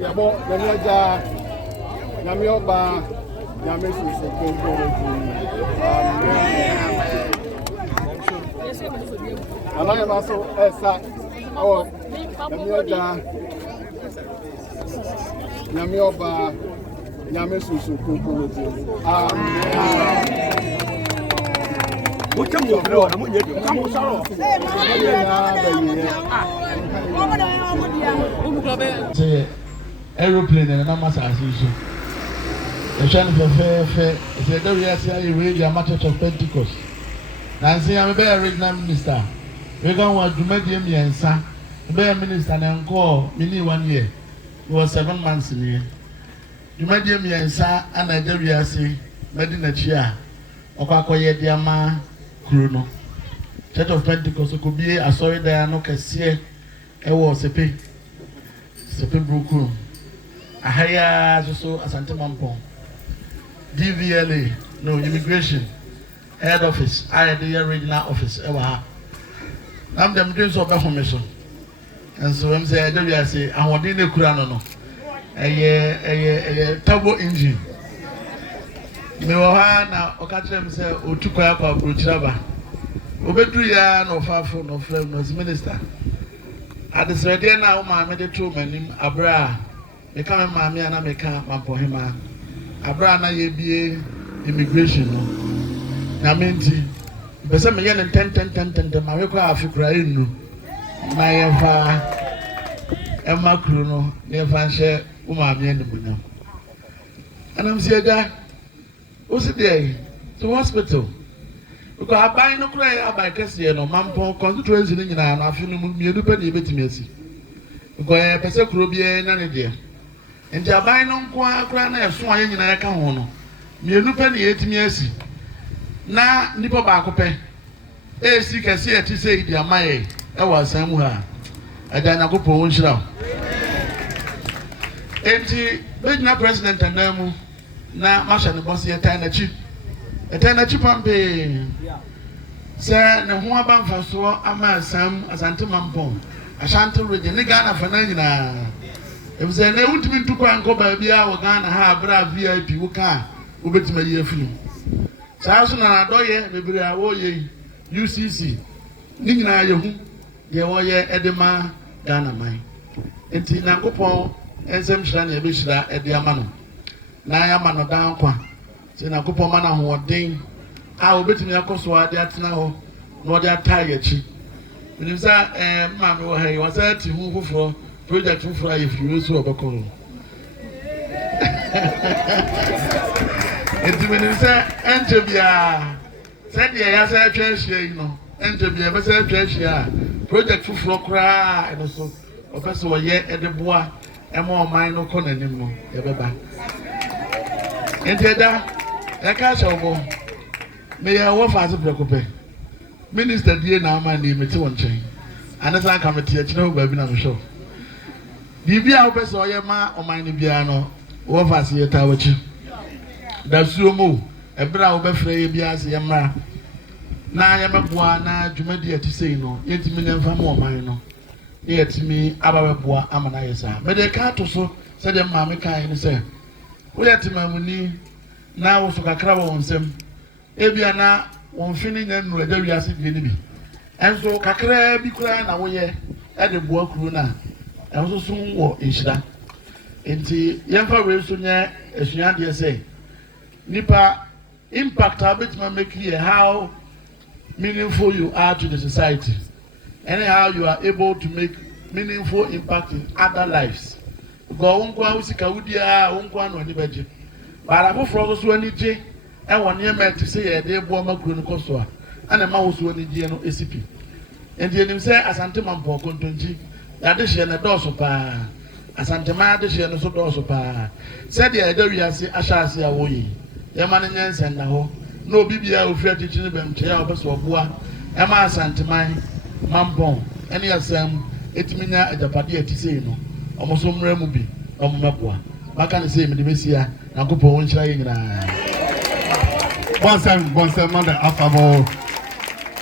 Yabo, Agya Wiase Nyame sisi konko Amen. Maso esa oh Agya Nyame sisi konko Amen. What you bro? I'm going to come sorrow. Say aeroplane and I'm as usual. The channel fair. If you don't say you read your matter of Pentecost. Nancy, I'm a very original minister. We're going to make him answer. The bear minister and call me 1 year. It was 7 months in here. You made him answer and Agya Wiase made in a chair. Okwakwaye diama Kuruno. Church of Pentecost could be a sorry there no kasiye ewo sepe bruku. Ahaya so asante mampo. DVLA no immigration head office I the regional office ever ha. Nam dem doing so be formation. And so Mce Agya Wiase ahode ne kura no. Turbo engine. Me wa na okachire mse otukwa kwa brochiraba obedru ya no fafo no frem no minister adesrede na o ma me de to manim abra me ka me ma me ana me ka mampohema abra na ye bie immigration no na menti bese me ye ne ten ma we kwa afikura enu na ye fa emakru no ne fa hye o ma me ne bunyam anam si Agya what's it there? To hospital. Because I buy no cry about Cassia no mampo constituency in an afternoon, you do penny bit me. Because I pass a crubia and idea. And I buy no cry swine in a cahono. You do penny 8 years. Na nipo bacope. Eh, see, can see it to say, dear my, I was somewhere. I done a couple one shroud. And the president and Namu. Na masha ne boss ye tan na chi pampe se ne ho aba mfaso ama asam asante mampon asante region ne Ghana fa na nyina e se ne wutimi ntukwa nko ba bia wo Ghana ha abra VIP wo ka wo betima ye afinu saa so na adoye bebere a wo ye UCC ni nyina ye hu ye wo ye edema Ghana man enti na kopon ensem hira na e be hira ede ama no na ya mano dan kwa se na kupo mana ho den a obetimi akoso ade atena ho no de atai achi minim sa ma me wo hai wasa ti hu fufuro project fufuro ayi fiwo so obekoro enti minim sa entebia se de ya sa atwa ahia yi no entebia be sa atwa ahia project fufuro kra eno so opeso wo ye edeboa ema o man no konanim no ye beba Agya eka shobo me ya wo fa se prekope minister die na ama na emeti won chen anasa committee a chine ba bi na me show bibia wo pese oye ma oman ne bia no wo fa se yeta wachi da suomo ebra wo be frɛ ye bia se yemra na ya meboa na dwumadi atisei no yetimi ne mfa ma oman no ne yetimi ababeboa amana yesa me de ka to so se de ma me kan ni se we yatimamuni na wo so kakra wo nsem ebia na won fini nya nu Agya Wiase bi ni bi enso kakra bi kura na wo ye e de boa kuru na enso so wo ehira enti yemfa we so nya esua de say nipa impact abetima make clear how meaningful you are to the society and how you are able to make meaningful impact in other lives. Go unkwa usika udia unkwa no ni beje bara foforo so ani je e won ye met say ye de bo makuru no koso a ana ma wo so ani je no esipi enti enim say asante mampo kontonji ya de hye na doso pa asante ma de hye no so doso pa say de Agya Wiase ashase a wo yi ye ma ne nyensen na ho na obi bia ofri atichi ne bem che ya obeso oboa e ma asante man mampo ene asam etiminya ajapade atisei no omoso mra mu bi ommapoa maka ne say me de mesia na kopo won hira ye nyina Bonse Mother Affable,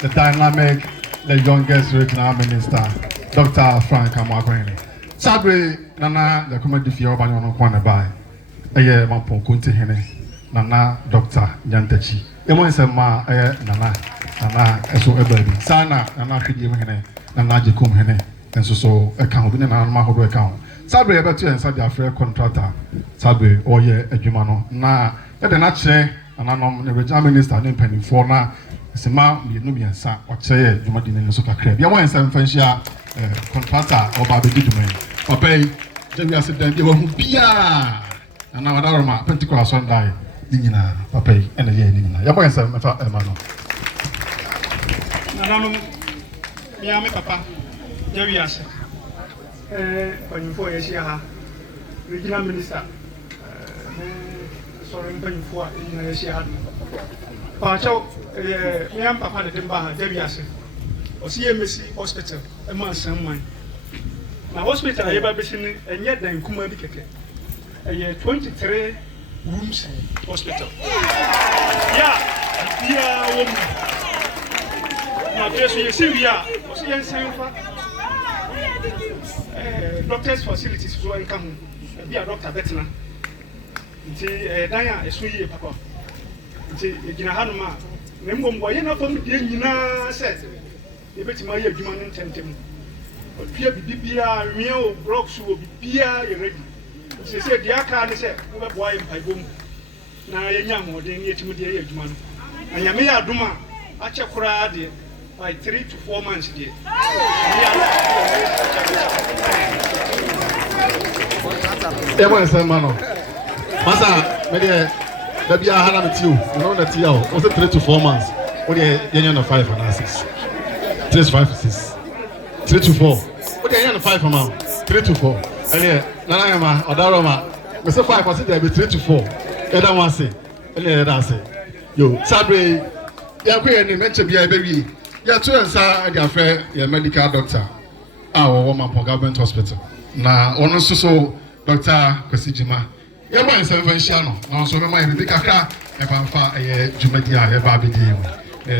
the dynamic, the youngest regional minister, Dr. Frank Amoakohene. Sabre Nana Agyakomah Difie Hon no kwana bai. Eye mampon kunti hene. Nana Dr. Nyantachi. Emo nsema Nana eso ebabi. Sana Nana hwedi hene. Nana Agyakomah hene. Enso so account bi na ma hodo account. Sabre ebetu ensa dia free contractor. Sabre oye adwuma no. Na e de na kire ananom ne regional minister ne mpanimfo na sema mienu biansa wakye adwuma di ne so kakra. Bia mo ensa mfanhia contractor oba be diduma. Papa Agya Wiase dan bi wo hu bia. Ana wadaroma Pentecost Sunday ni nyina papa ene ye ni nyina. Ya mo ensa mfa ema no. Nananom ya me papa Agya Wiase panimfo Yesudea regional minister sorry panimfo in Yesudea pa chaw me am papa de demba Agya Wiase osi Mce hospital e ma sanman na hospital e ba besin enye dan kuma bi keke 23 rooms hospital yeah woman na just Yesudea osi yensanfa doctors facilities so en kam be a doctor betna nti dan a eso yie papa nti egina hanuma na mbom boye na fam die nyina set e betima ye adwuma no ntentem opia bibia wia o blocks wo bibia ye ready nti se dia aka ne se wo be boye mpaibom na ye nya hoden ye timi die ye adwuma no anyame ya aduma a che kura de by 3 to 4 months die Emo nsema no. Masa me de da bia hana metiu. No na tia o. Was 3 to 4 months. What dey yenya na 5 and 6. 3 to 5 6. 3 to 4. What dey yenya na 5 amount. 3 to 4. Ele na na ma odaroma. Me say 5 was there be 3 to 4. Eda wan say. Ele eda say. Yo, Sabre ya kwe ni menche bia be wi. Ya to ensa dia fe ya medical doctor. Wo Mampon government hospital. Na ono so Dr. Kwesijima. Ya ba nsa mfa no. Na so me mai bi kakra e ba mfa jumadi a e ba bi di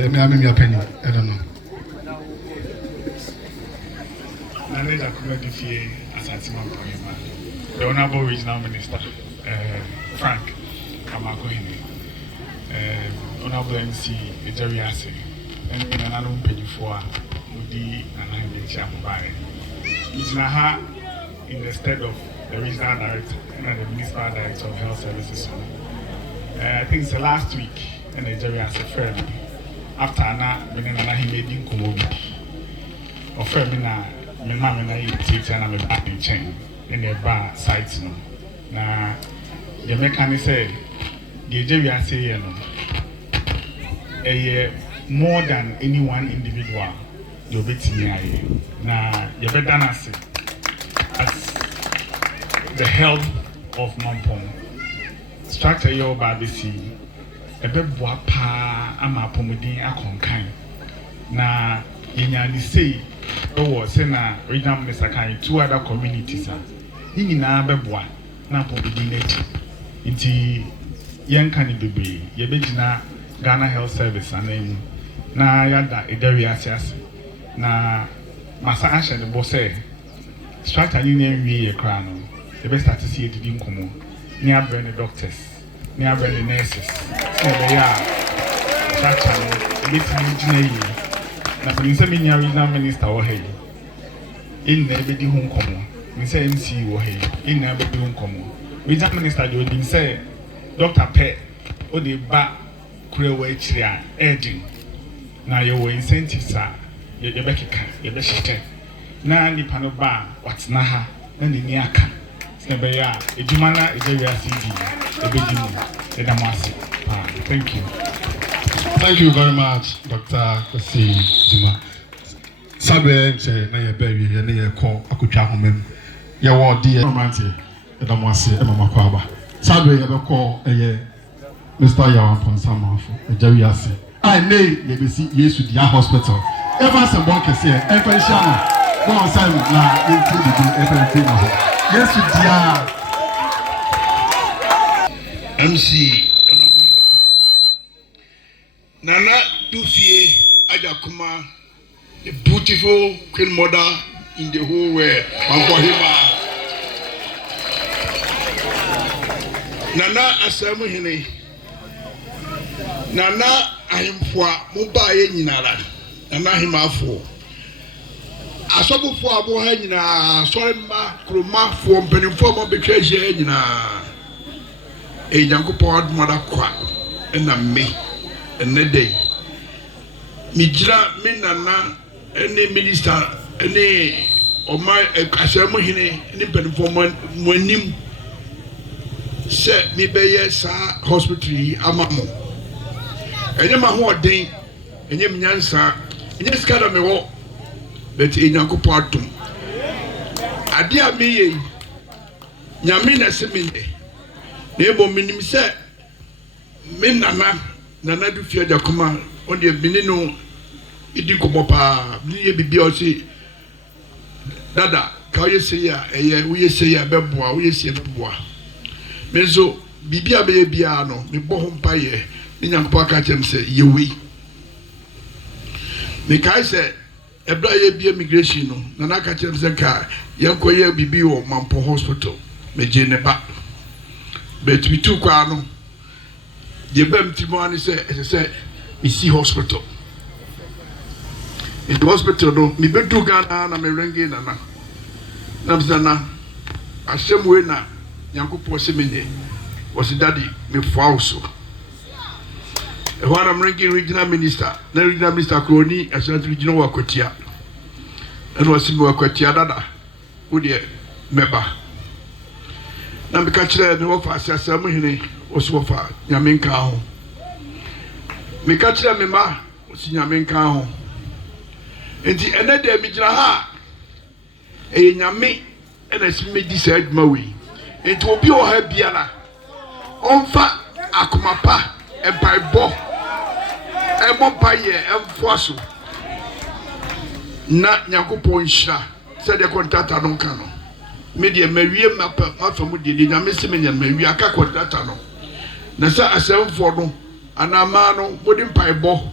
me ami mi apani e no. Na Mce Agya Difie Hon, the Honorable Regional Minister, Frank Amoakohene, Honorable Mce Agya Wiase, and another pedifua Udi and I in the stead of the Regional Director and the Municipal Director of Health Services. I think it's the last week and Agya Wiase firm after Anna Benana he made in Kumobi. Or firmina my mom and I teacher and I'm back in chain in the bar sites no. Na the mechanic say the Agya Wiase more than any one individual you'll be seeing na you better as the health of Mampon structure your babisi a bit pa ama pomodin akonkan na yenya say na regional minister kan 2 other communities ni na beboa na pomodin nechi nti yenka ni bebre ye begina Ghana Health Service and na yada Agya Wiase na masa asha de bosse structure ni nwi e kra no the best start to see it in komo ni abre the doctors ni abre the nurses so they are structure meeting engineer na for inse minya regional minister wo hey in na be di hu komo mi say MC wo hey in na be di hu komo regional minister do din say Dr. Pe o de ba kurewa ekyiri a edin na ye wo incentives a ye be keka ye be shete na nipa no ba watna ha na ni aka se be ya edwuma na Agya Wiase di e be di mu e da mase thank you. Thank you very much, Dr. Kwesijima. Sabre nche na ye be wi ye na ye ko akotwa homem ye wo di e romantic e da mase e mama kwa ba Sabre ye be ko ye Mr. Yawan Ponsamafo, Agya Wiase. I nay ye be see Yesudea hospital. Ever some one can say, ever shana. Go on Simon na into the ever thing. Yesudea. MC Nana Difie Agyakomah, the beautiful queen mother in the whole world. Nana Asamuhene. Nana ahimfo muba ye nyinara. Nana himafo. Asobufo abo ha nyina sori ma kroma fo mpanimfo mo betwa hye nyina. Nyankopon admada kwa na me ene dey. Mijira me nana ene minister ene Oma Asamuhene ene mpanimfo mo anim se mi beye sa hospital amamo. Enye ma ho odin, enye mnyansa, enye skada me wo, bet Nyankopon atum. Ade a me ye, nyame na se me ne. Na ebo minim se me nana Difie Agyakomah on de bininu idi kobo pa, ni ye bibia o se dada ka ye se ya eye wo ye se ya beboa, wo ye se beboa. Mezo bibia be bia no me bo ho mpaye ni Nyankopon ka chem se yewi me kai se ebra ye bia immigration no na na ka chem se ka ye koye bibi wo Mampo hospital me je ne ba bet we tu kwa no je bam timo ani se isi hospital in the hospital no me bedu Ghana na me rengi na mzana ashemwe na Nyankopon se menye was daddy me fauso e ho am ranking regional minister na regional minister kroni asante regional wakotia and was me wakotia dada wo de meba na me ka kire me wo fa Asamuhene was wo fa nyame nka ho me ka kire me ma was nyame nka ho enti ene de me gira ha e nyame ena si me di sa aduma wi enti obi o ha biala onfa akomapa empaibo emompaye emfoaso na Nyankopon hira se de kontata no ka no me de mawie mafamu de nyame se me nya mawie aka kontata no na sa asemfo no anama no bodi mpaibo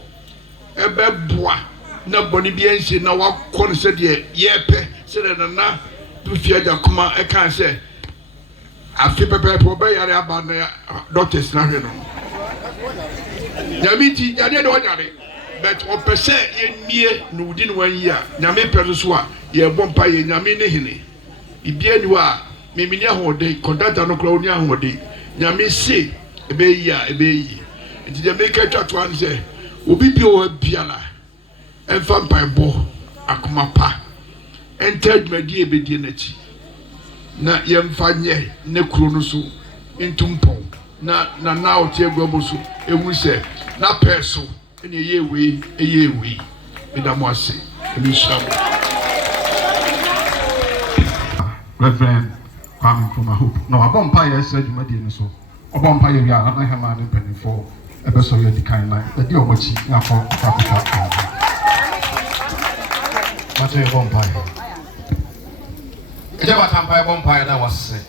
ebeboa na boni bi ense na wakọ se de yepe se de na Difie Agyakomah e kan se afi pepe po be yare aba na doctors na hwe no nyame ti yade do nyare but o pese ye mie no within 1 year nyame pese so a ye bompa ye nyame ne hene ibia ni wa memini ahode contact no kra oni ahode nyame se ebe yi nti de make twatwa an se obi bi o biala enfam paibo akomapa entered medi ebedie nachi na yemfanye ne kuro no so ntumpo na otie gbobo so ewu se na peso ene eyewe medamo ase emi sham Reverend Kwame Nkrumah Hope no abompa ye se dwumadi no so obompa ye wi ana hema ne penifo ebe so ye dikan na e di omachi na for Africa Mate bompa Ejaba tampa bompa na wase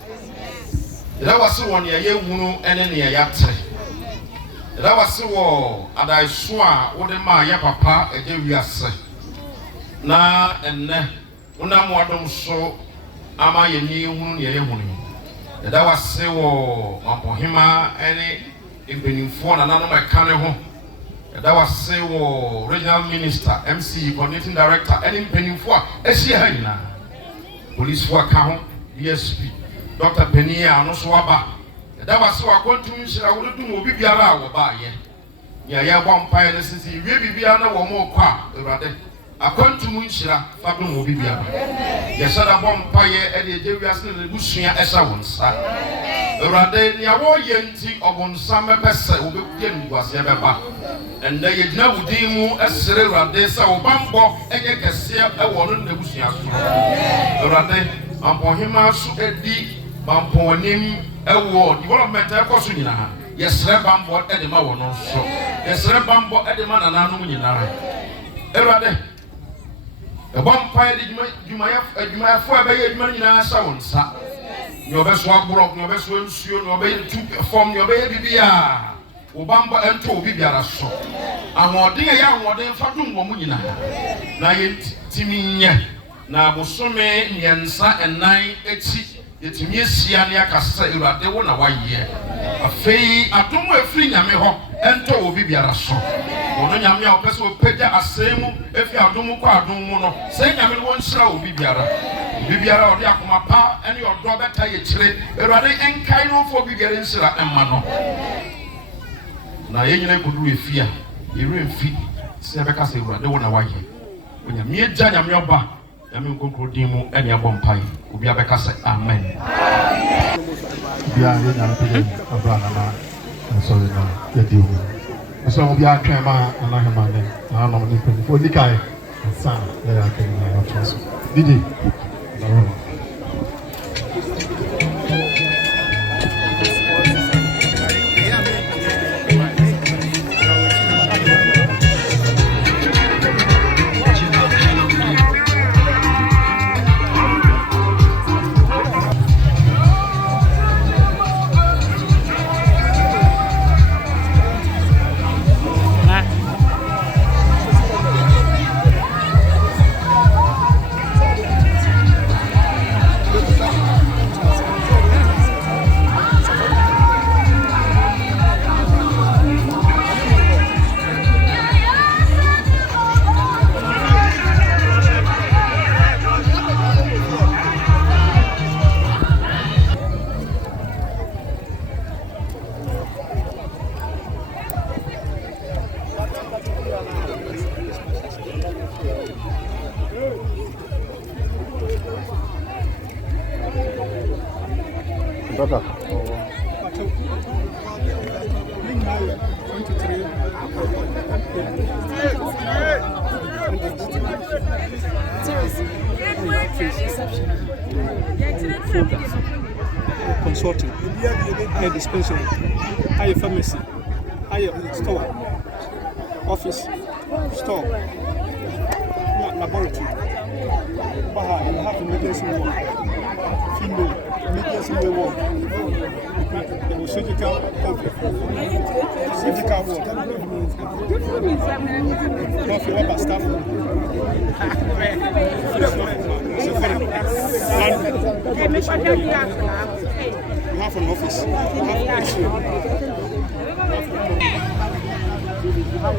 Eda wase won ye yehunu ene ne ye yate Eda wase wo adaiso a wo de ma ya papa Agya Wiase na enne una modom so ama ye ni hunu ne ye hunu Eda wase wo Amoakohene ene ebenimfo na nanom eka ne ho Eda wase wo regional minister Mce coordinating director ene ebenimfo a ehia ha nyina police for account DSP Dr. Penia no so aba da wase wa kontum nhira wo dum obi biara a wo ba ye ya bompa ne sisi wie bibia na wo mo kwa Ewurade akontum nhira fa dum obi biara ye sada bompa ye e de Agya Wiase ne busua esa wonsa Ewurade ne wo ye nti obonsa mepese wo be kye ngwase beba enda ye gina wudin mu esere Ewurade sa wo bambo enye kese e wo no ne busua so Ewurade Amoakohene so edi Mampo nim ewo development e koso nyina ha yesre bambo e de ma wo no so yesre bambo e de ma nananum nyina ha Ewurade e bompa e de dwuma fo e be ye dwuma nyina sa wonsa ni obeso agboro ni obeso nsuo ni obe tu form ni obe bibia wo bambo ento obi biara so amodin ya amodin fa dum wo mu nyina na ye timi nye na bosome nyensa enan echi yɛtumi ahyia ne akasa Awurade wo na wayɛ afei adom afiri nyame hɔ ɛntɔ obi biara so ɔno nyame a ɔpɛ sɛ ɔpagya asɛe mu efi adom kɔ adom mu no sɛ nyame no wɔnhyira obi biara ɔde akoma pa ɛne ɔdɔ bɛta yɛ kyerɛ Awurade ɛnkae no mfa obi biara nhyira ɛma no na yɛnyina kɔduru efi a yɛremfi sɛ bɛka sɛ Awurade wo na wayɛ onyame agya nyame ɔba nyame nkonkro din mu ɛne abɔ mpae obi abɛka sɛ amen bia yɛ nyame pɛyɛ abra na sorry na yɛdi wo so obi atwɛn ma na hema ne na nom ne mpanyinfo ni kae sa na yɛ atwɛn na yɛ so didi na wo Consulting, higher dispensary, higher pharmacy, higher store, office, store, laboratory, Baha, you have emergency ward, female, emergency ward, surgical ward, coffee rubber staff, you have an office, you have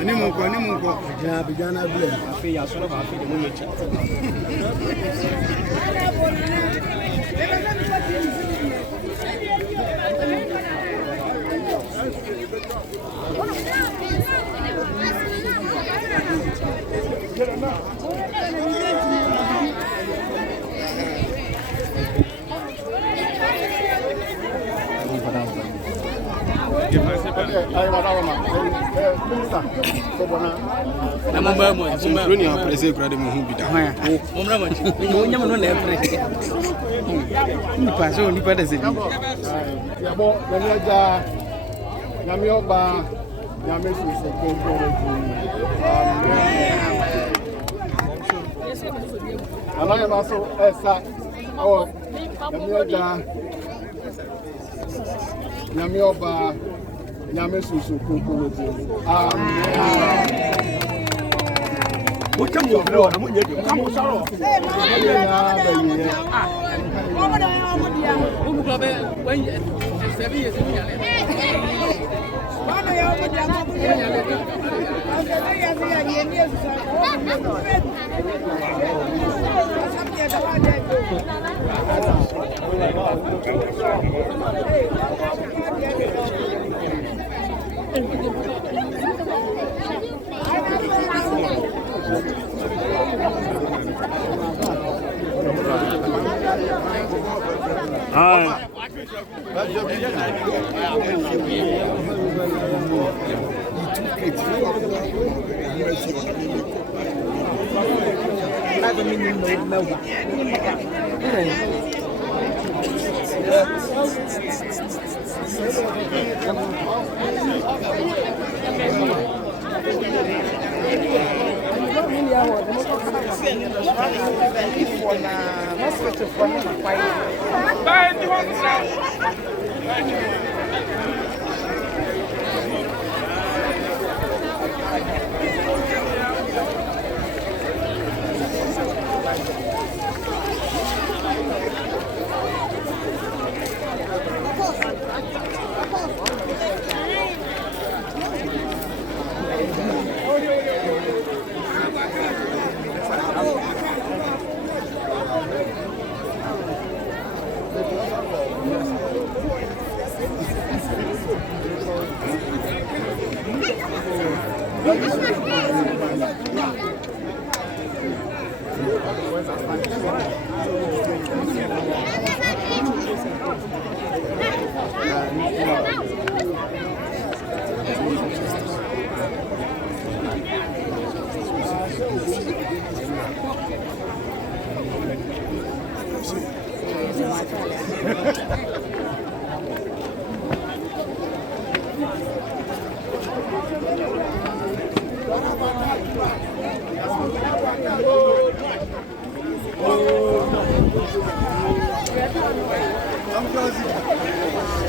Animal, Bijana Blue, Fia Solo, Nyame susu kunkun ti. Amen. Mo tell me over there, mo nye di. Come on, sorrow. When 7 years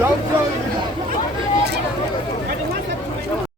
Don't